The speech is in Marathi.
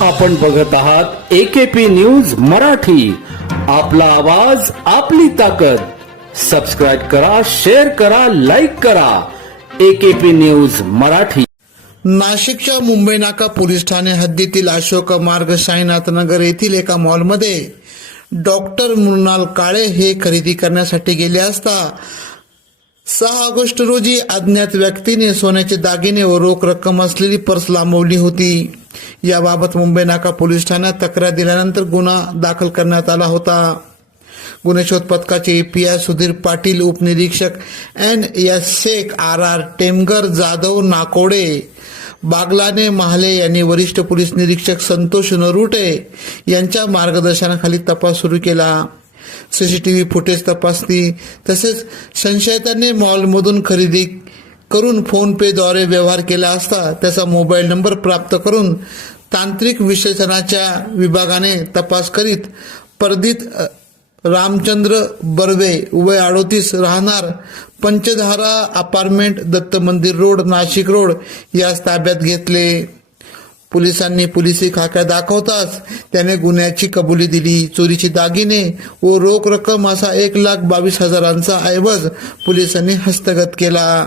आपण बघत आहात एकेपी न्यूज मराठी. आपला आवाज आपली ताकद. सबस्क्राईब करा शेअर करा लाईक करा. AKP news Marathi. नाशिकच्या मुंबई नाका पोलीस ठाणे हद्दीतील अशोक मार्ग साईनाथ नगर येथील एका मॉलमध्ये डॉक्टर मृणाल काळे हे खरेदी करण्यासाठी गेले असता सहा ऑगस्ट रोजी अज्ञात व्यक्तीने सोन्याचे दागिने व रोख रक्कम असलेली पर्स लांबवली होती. याबाबत मुंबई नाका पोलीस ठाण्यात तक्रार दिल्यानंतर गुन्हा दाखल करण्यात आला होता. गुन्हेशोध पथकाचे एपीआय सुधीर पाटील उपनिरीक्षक N S Shaikh R R Temgar Jadhav Nakode Baglane Mahale यांनी वरिष्ठ पोलीस निरीक्षक संतोष नरुटे यांच्या मार्गदर्शनाखाली तपास सुरू केला. सीसीटीव्ही फुटेज तपासणी तसेच संशयितांनी मॉलमधून खरेदी करून फोन पेद्वारे व्यवहार केला असता त्याचा मोबाईल नंबर प्राप्त करून तांत्रिक विश्लेषणाच्या विभागाने तपास करीत परदित रामचंद्र बर्वे वय अडोतीस राहणार पंचधारा अपार्टमेंट दत्त मंदिर रोड नाशिक रोड यास ताब्यात घेतले. पोलिसांनी पोलिसी खाक्या दाखवताच त्याने गुन्ह्याची कबुली दिली. चोरीची दागिने व रोख रक्कम असा एक लाख बावीस हजारांचा ऐवज पोलिसांनी हस्तगत केला.